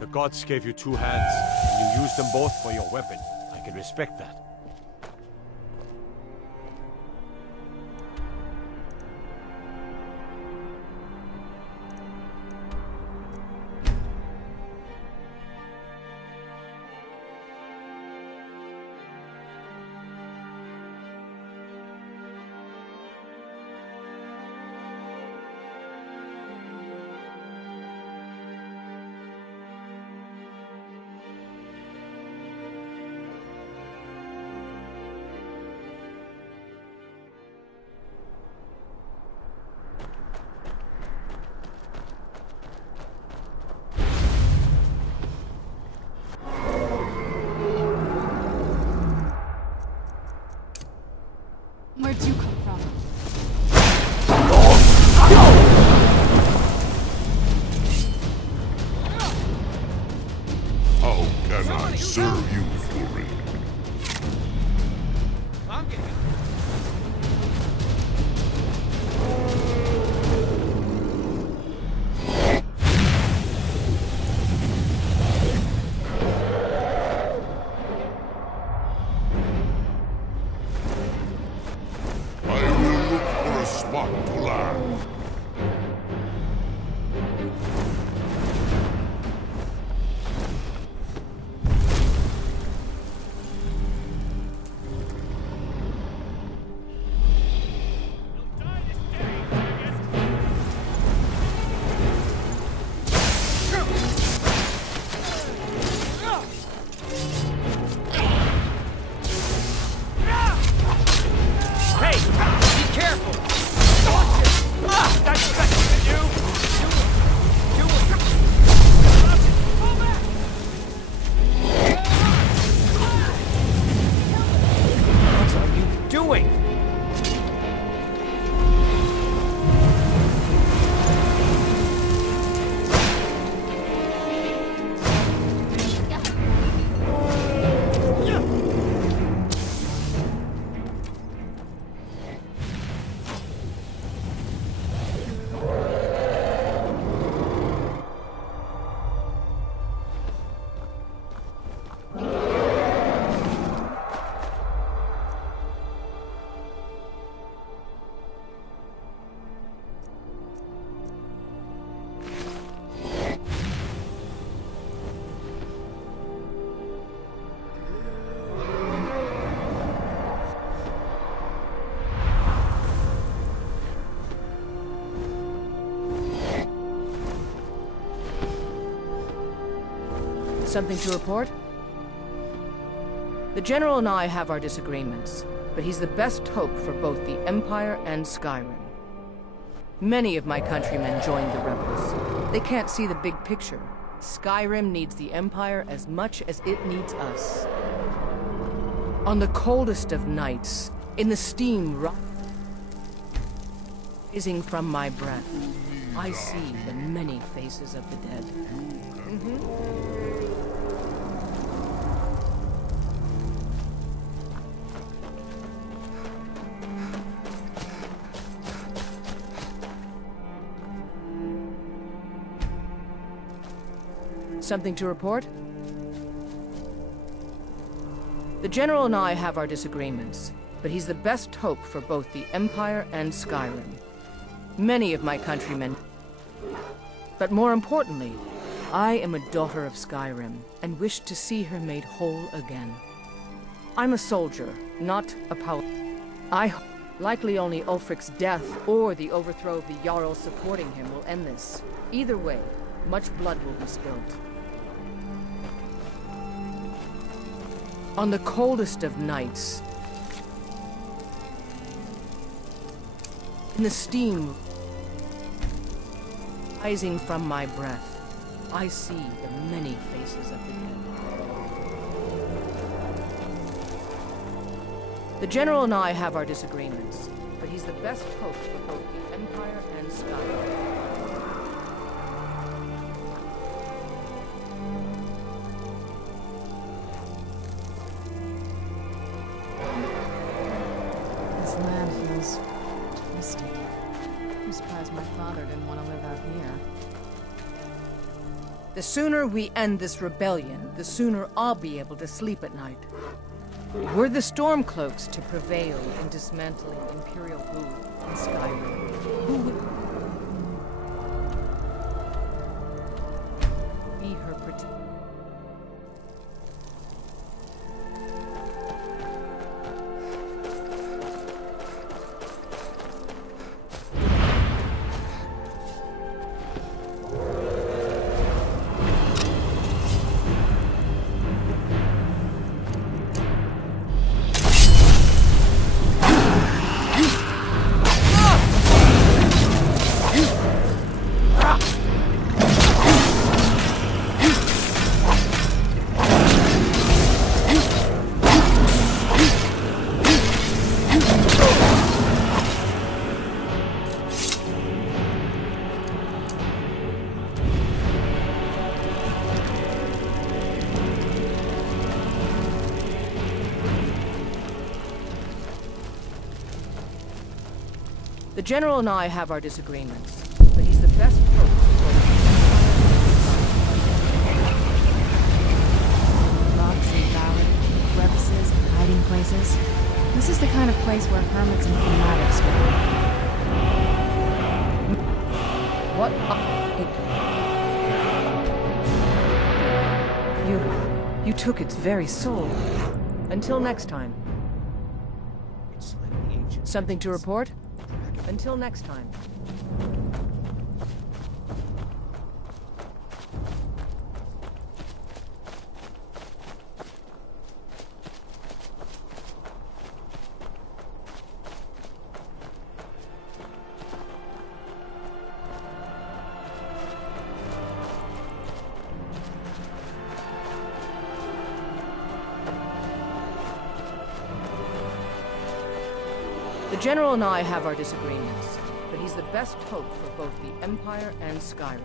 The gods gave you two hands, and you used them both for your weapon. I can respect that. Where'd you come from? How can I serve you, Fury? I'm getting it. I will look for a spot to land. Hey! Be careful! Watch it! That's better than you! Do it! Pull back! What are you doing? Something to report? The General and I have our disagreements, but he's the best hope for both the Empire and Skyrim. Many of my countrymen joined the rebels. They can't see the big picture. Skyrim needs the Empire as much as it needs us. On the coldest of nights, in the steam rising from my breath, I see the many faces of the dead. Something to report? The General and I have our disagreements, but he's the best hope for both the Empire and Skyrim. Many of my countrymen... But more importantly, I am a daughter of Skyrim, and wish to see her made whole again. I'm a soldier, not a power. Likely only Ulfric's death or the overthrow of the Jarl supporting him will end this. Either way, much blood will be spilled. On the coldest of nights, in the steam rising from my breath, I see the many faces of the dead. The General and I have our disagreements, but he's the best hope for both the Empire and Skyrim. This land feels twisted. I'm surprised my father didn't want to live out here. The sooner we end this rebellion, the sooner I'll be able to sleep at night. We're the Stormcloaks to prevail in dismantling Imperial rule in Skyrim. Who would be her protector? The General and I have our disagreements, but he's the best hope for both Rocks and valleys, crevices and hiding places. This is the kind of place where hermits and fanatics go. What? You took its very soul. Until next time. It's like the ancient Something to report? Until next time. The General and I have our disagreements, but he's the best hope for both the Empire and Skyrim.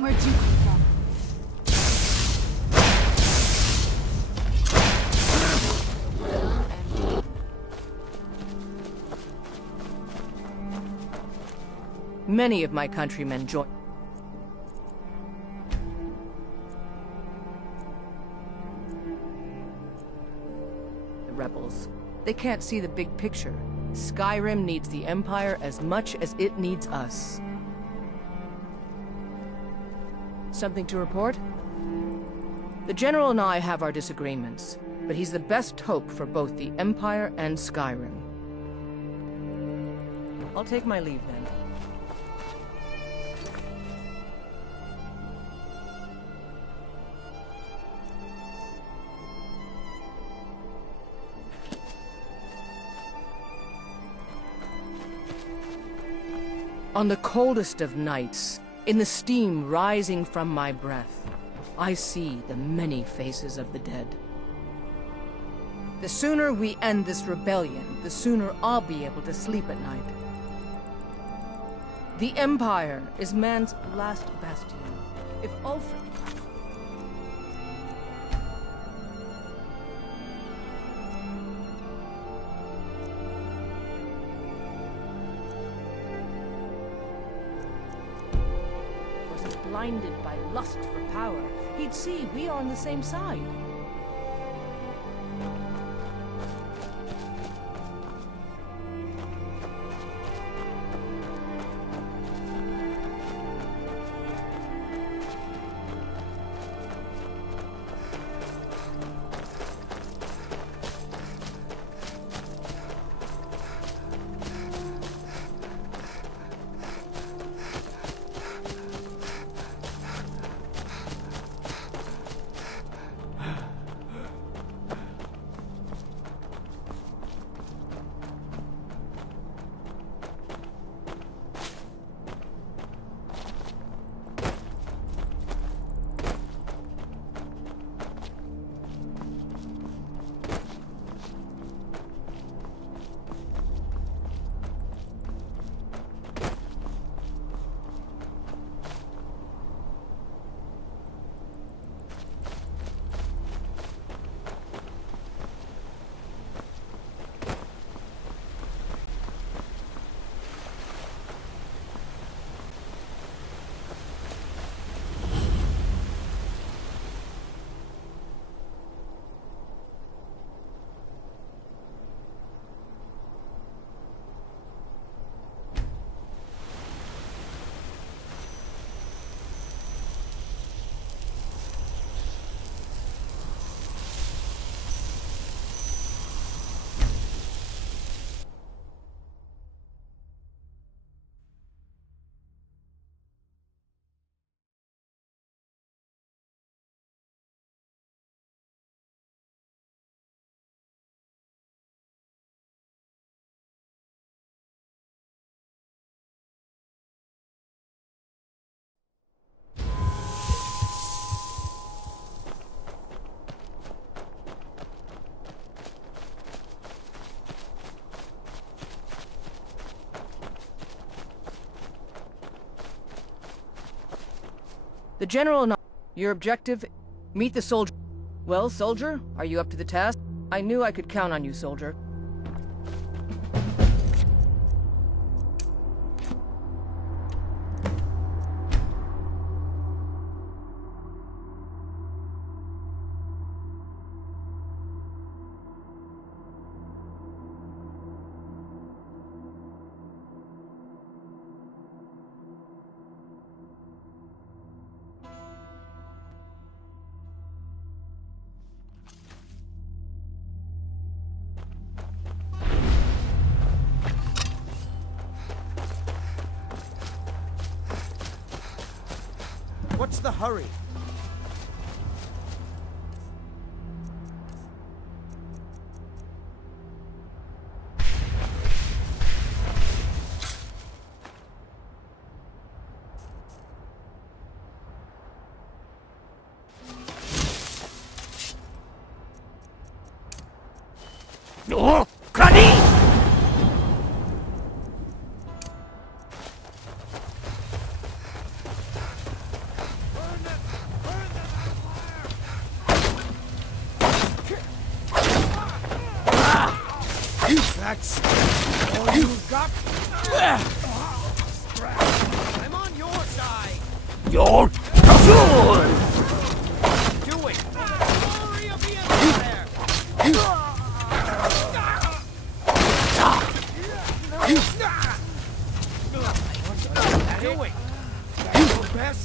Where'd you come from? Many of my countrymen join. The rebels. They can't see the big picture. Skyrim needs the Empire as much as it needs us. Something to report? The General and I have our disagreements, but he's the best hope for both the Empire and Skyrim. I'll take my leave then. On the coldest of nights, in the steam rising from my breath, I see the many faces of the dead. The sooner we end this rebellion, the sooner I'll be able to sleep at night. The Empire is man's last bastion. If Ulfric... blinded by lust for power, he'd see we are on the same side. The general and your objective, meet the soldier. Well, soldier, are you up to the task? I knew I could count on you, soldier. What's the hurry? Oh, Granny! That's all you've got? I'm on your side. You're good! Do it. Glory of the Empire. Do it. Your best.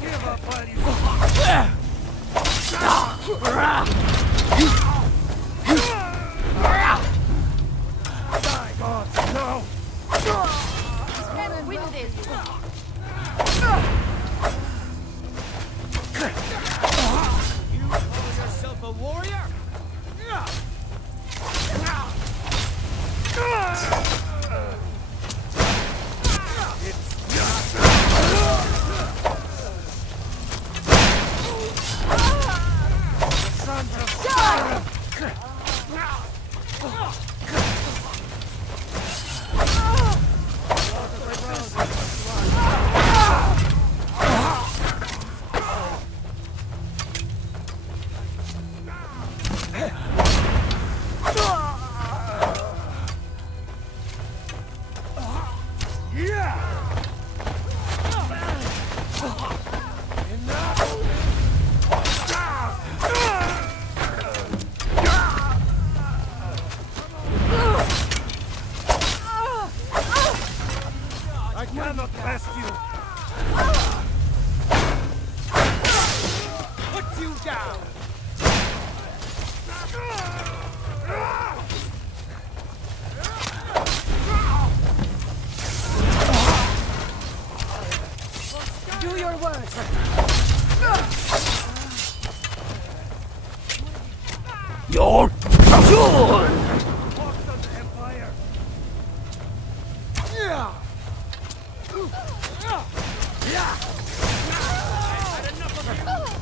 Give up while you... Die, gods, no! Never win this. You call yourself a warrior? I cannot pass you. Put you down. Do your worst. You're good! Hawks of the Empire. I've had enough of you.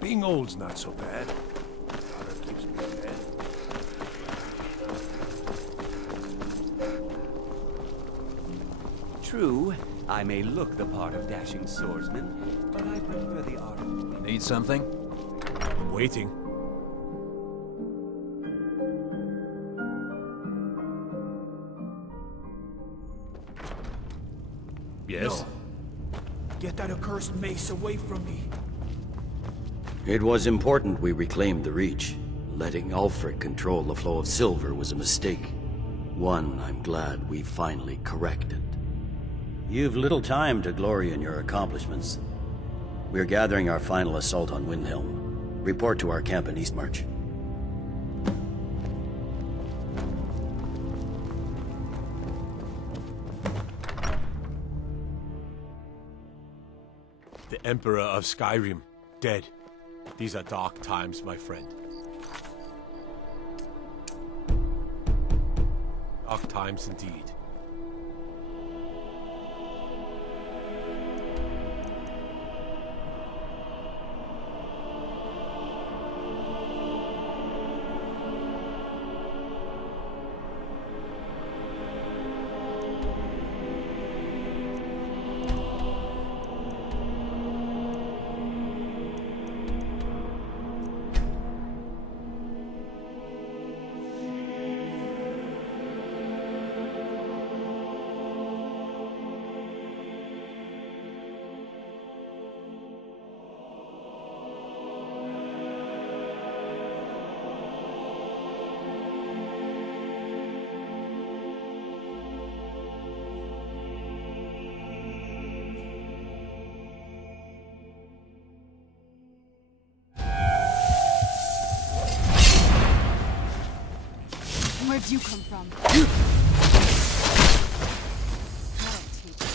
Being old's not so bad. Honor keeps me fed. True, I may look the part of dashing swordsman, but I prefer the art of... Need something? I'm waiting. Yes? Get that accursed mace away from me. It was important we reclaimed the Reach. Letting Ulfric control the flow of silver was a mistake. One I'm glad we finally corrected. You've little time to glory in your accomplishments. We're gathering our final assault on Windhelm. Report to our camp in Eastmarch. The Emperor of Skyrim, dead. These are dark times, my friend. Dark times indeed. Where'd you come from? That'll teach you.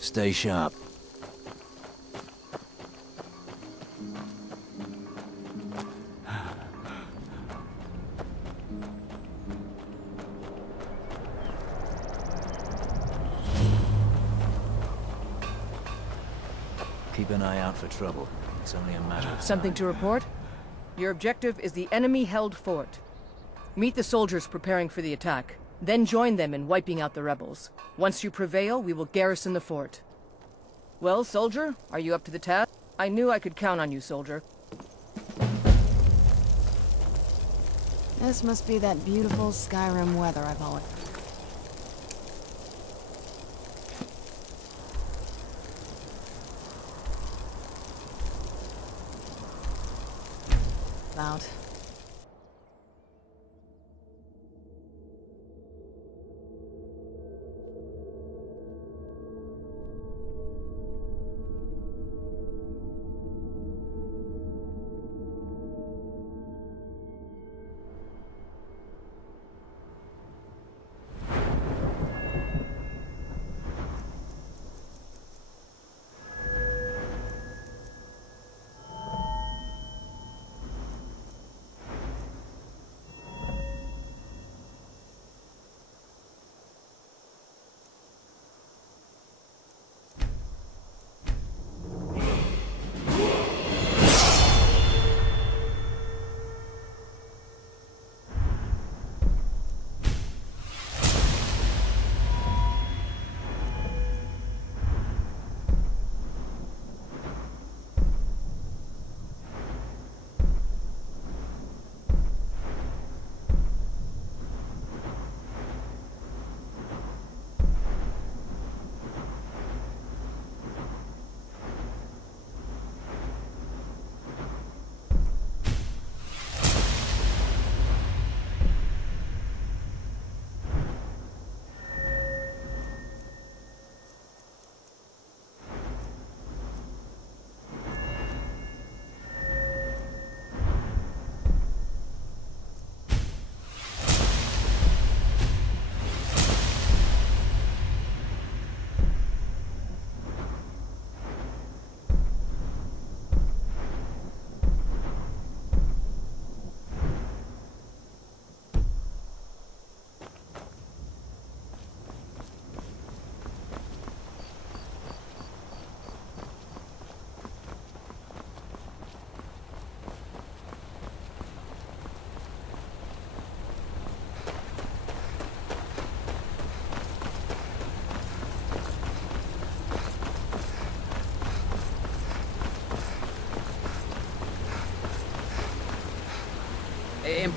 Stay sharp. Keep an eye out for trouble. It's only a matter of Something to report? Your objective is the enemy-held fort. Meet the soldiers preparing for the attack. Then join them in wiping out the rebels. Once you prevail, we will garrison the fort. Well, soldier, are you up to the task? I knew I could count on you, soldier. This must be that beautiful Skyrim weather I've always...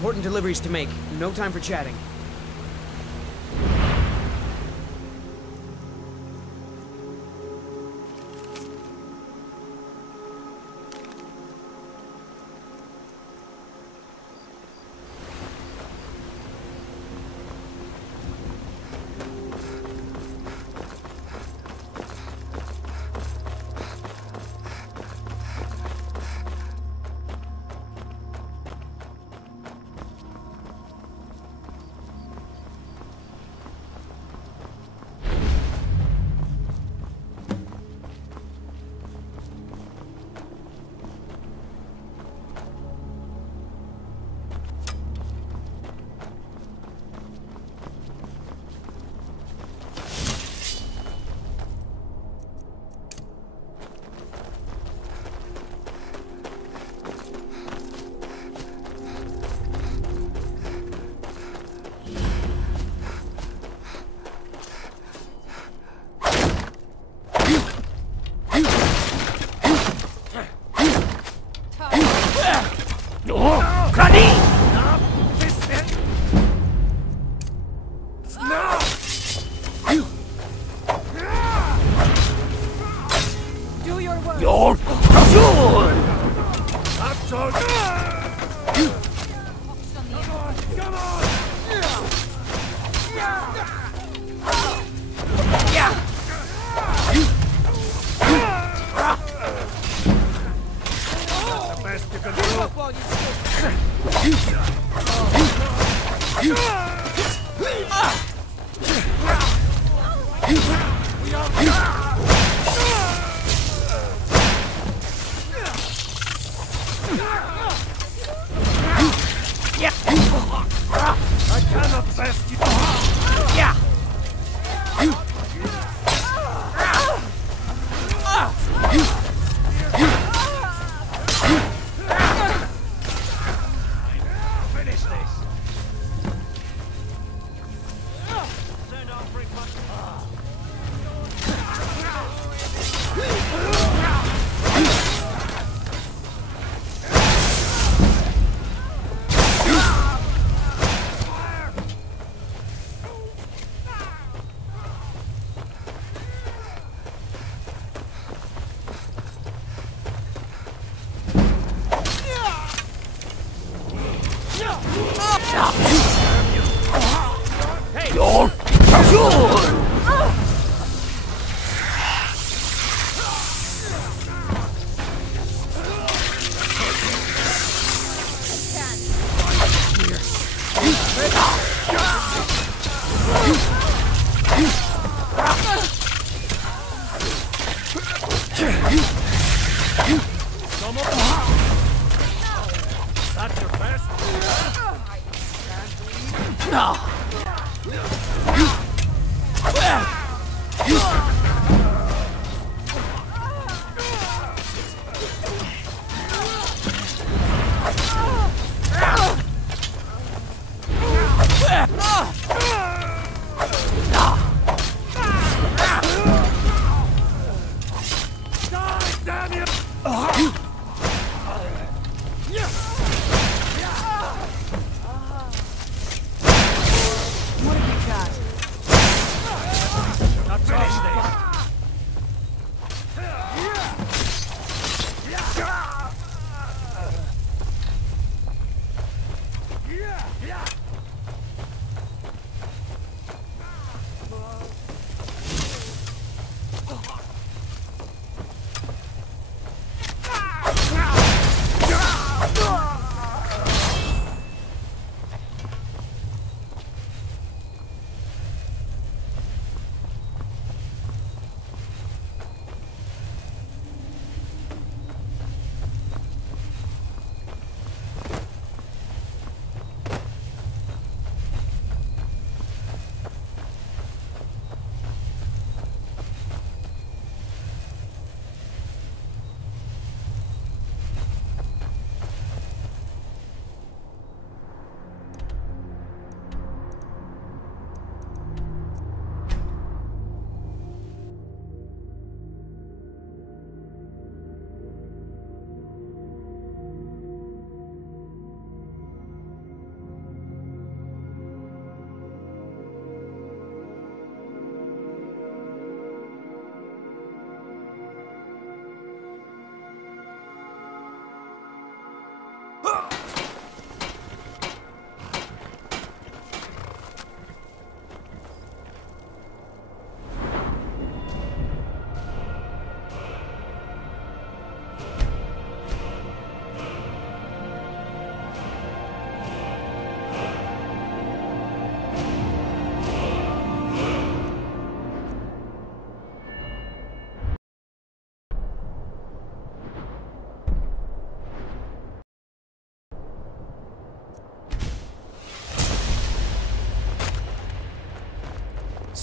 important deliveries to make. No time for chatting.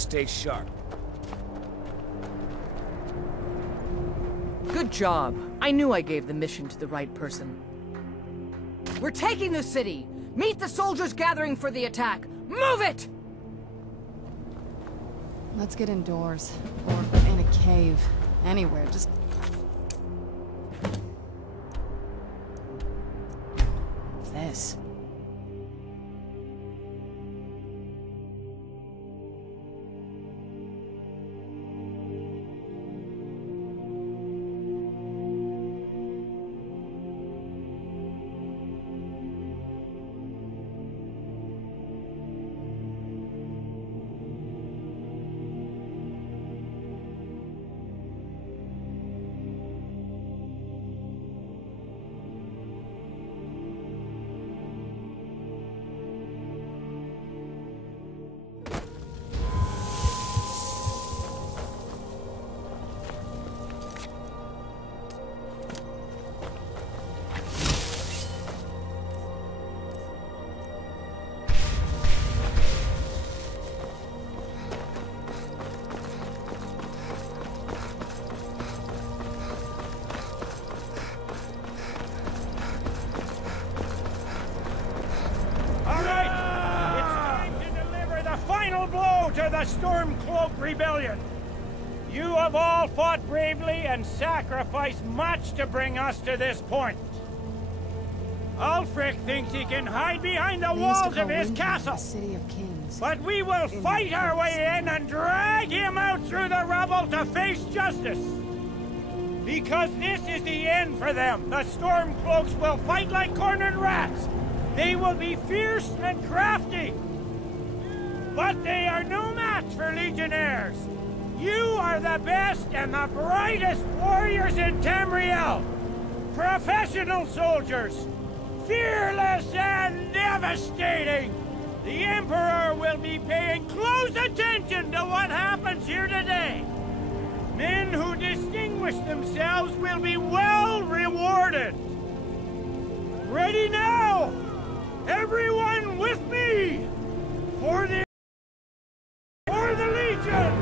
stay sharp. Good job. I knew I gave the mission to the right person. We're taking the city! Meet the soldiers gathering for the attack! Move it! Let's get indoors. Or in a cave. Anywhere, just... this. To the Stormcloak Rebellion. You have all fought bravely and sacrificed much to bring us to this point. Ulfric thinks he can hide behind the walls of his castle. The City of Kings. But we will fight our way in and drag him out through the rubble to face justice. Because this is the end for them. The Stormcloaks will fight like cornered rats. They will be fierce and crafty. But they are no match for Legionnaires. You are the best and the brightest warriors in Tamriel. Professional soldiers, fearless and devastating. The Emperor will be paying close attention to what happens here today. Men who distinguish themselves will be well rewarded. Ready now! Everyone with me! For the Legion!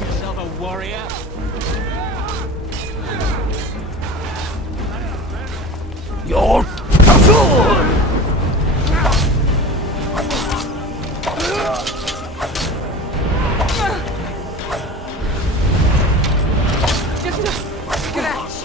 Yourself a warrior? You're tough! Just a scratch.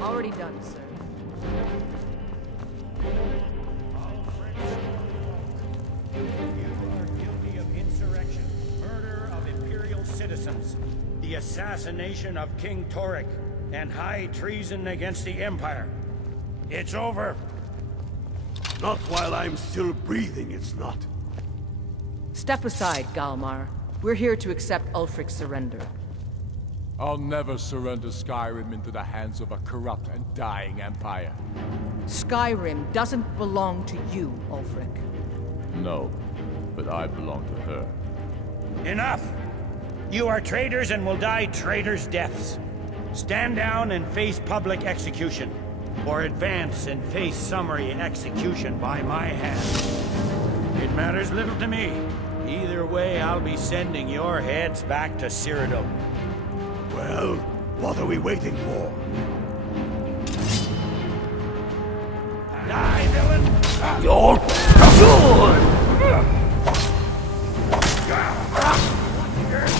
Already done, sir. You are guilty of insurrection, murder of Imperial citizens, the assassination of King Torek, and high treason against the Empire. It's over. Not while I'm still breathing, it's not. Step aside, Galmar. We're here to accept Ulfric's surrender. I'll never surrender Skyrim into the hands of a corrupt and dying empire. Skyrim doesn't belong to you, Ulfric. No, but I belong to her. Enough! You are traitors and will die traitors' deaths. Stand down and face public execution, or advance and face summary execution by my hand. It matters little to me. Either way, I'll be sending your heads back to Cyrodiil. Well, what are we waiting for? Die, villain! You're good! You're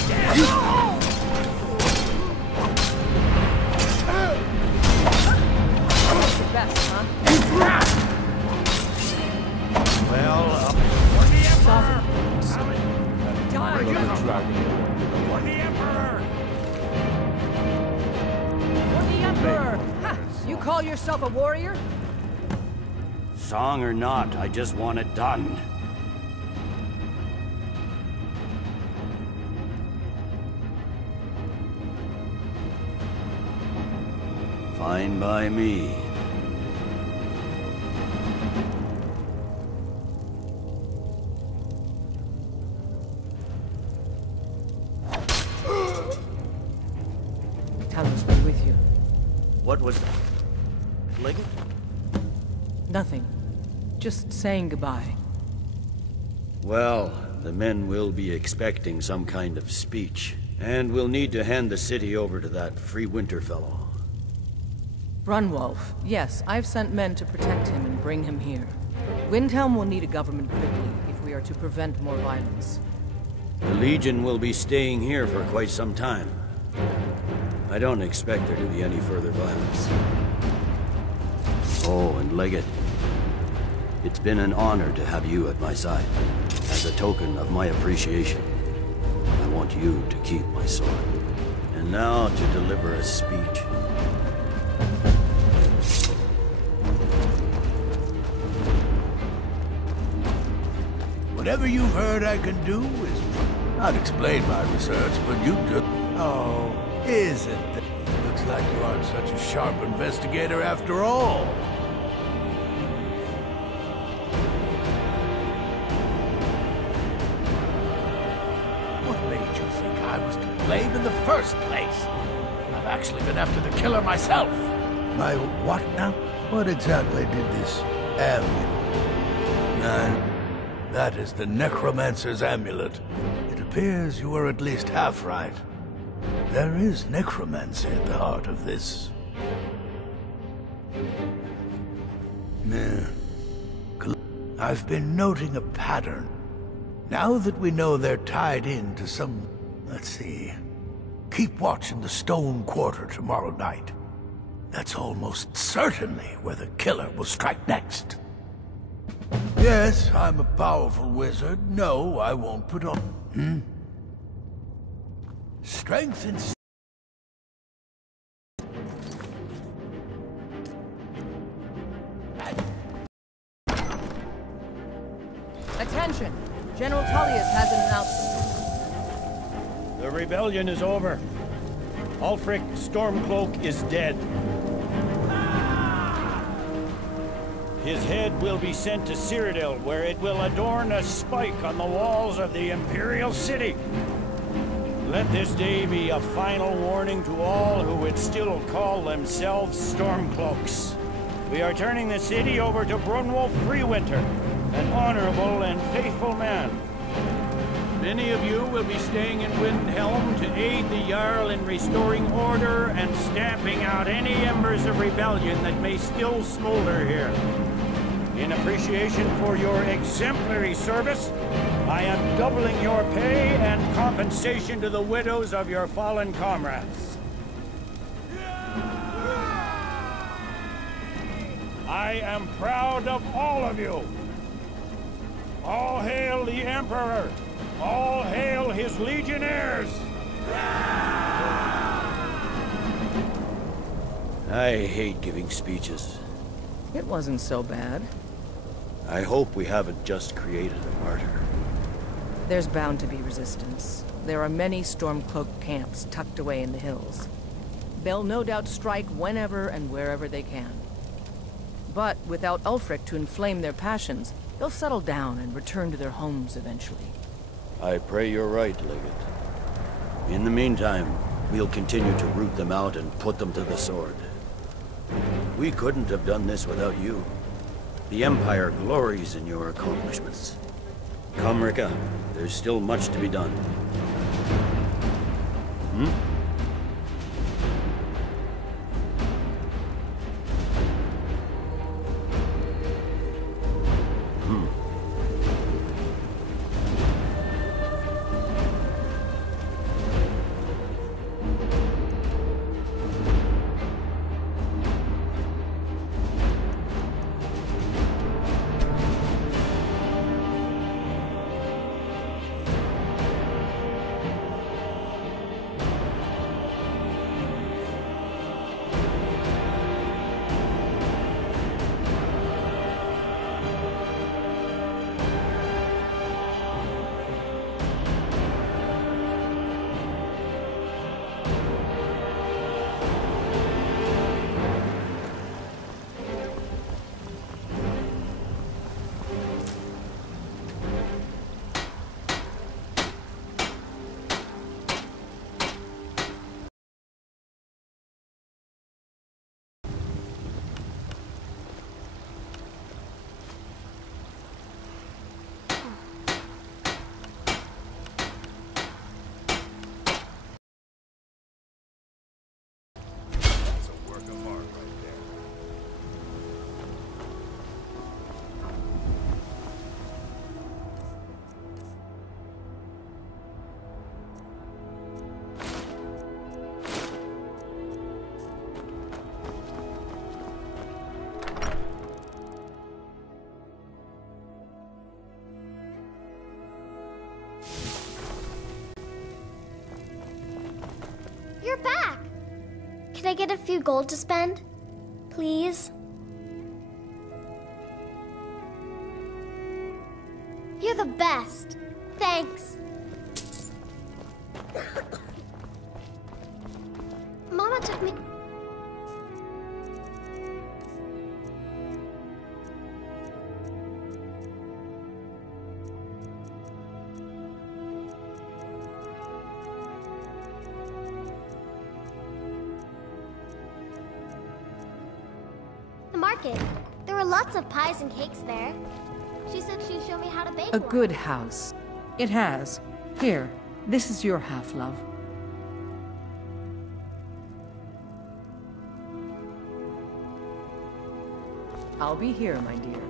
dead! That's the best, huh? Well, for the Emperor! Die! The dragon. For the Emperor! For the Emperor! Ha! You call yourself a warrior? Song or not, I just want it done. Fine by me. Talon's been with you. What was that? Liggett? Nothing. Just saying goodbye. Well, the men will be expecting some kind of speech. And we'll need to hand the city over to that free winter fellow. Brunwolf. Yes, I've sent men to protect him and bring him here. Windhelm will need a government quickly if we are to prevent more violence. The Legion will be staying here for quite some time. I don't expect there to be any further violence. Oh, and Liggett. It's been an honor to have you at my side. As a token of my appreciation, I want you to keep my sword. And now to deliver a speech. Whatever you've heard I can do is not explain my research, but you just... Oh, isn't it? Looks like you aren't such a sharp investigator after all. What made you think I was to blame in the first place? I've actually been after the killer myself. My what now? What exactly did this amulet? None. That is the Necromancer's amulet. It appears you were at least half right. There is necromancy at the heart of this. I've been noting a pattern. Now that we know they're tied into some... let's see... Keep watch in the Stone Quarter tomorrow night. That's almost certainly where the killer will strike next. Yes, I'm a powerful wizard. No, I won't put on... Strength and... Attention! General Tullius has an announcement. The The rebellion is over. Ulfric Stormcloak is dead. His head will be sent to Cyrodiil, where it will adorn a spike on the walls of the Imperial City. Let this day be a final warning to all who would still call themselves Stormcloaks. We are turning the city over to Brunwolf Freewinter, an honorable and faithful man. Many of you will be staying in Windhelm to aid the Jarl in restoring order and stamping out any embers of rebellion that may still smolder here. In appreciation for your exemplary service, I am doubling your pay and compensation to the widows of your fallen comrades. I am proud of all of you. All hail the Emperor! All hail his legionnaires! I hate giving speeches. It wasn't so bad. I hope we haven't just created a martyr. There's bound to be resistance. There are many Stormcloak camps tucked away in the hills. They'll no doubt strike whenever and wherever they can. But without Ulfric to inflame their passions, they'll settle down and return to their homes eventually. I pray you're right, Legate. In the meantime, we'll continue to root them out and put them to the sword. We couldn't have done this without you. The Empire glories in your accomplishments. Come, Rika. There's still much to be done. You're back! Can I get a few gold to spend? Please? You're the best. Thanks. Mama took me... market. There were lots of pies and cakes there. She said she'd show me how to bake A one. good house. It has. Here, this is your half, love. I'll be here, my dear.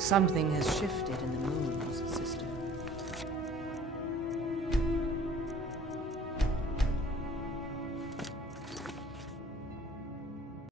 Something has shifted in the moons, sister.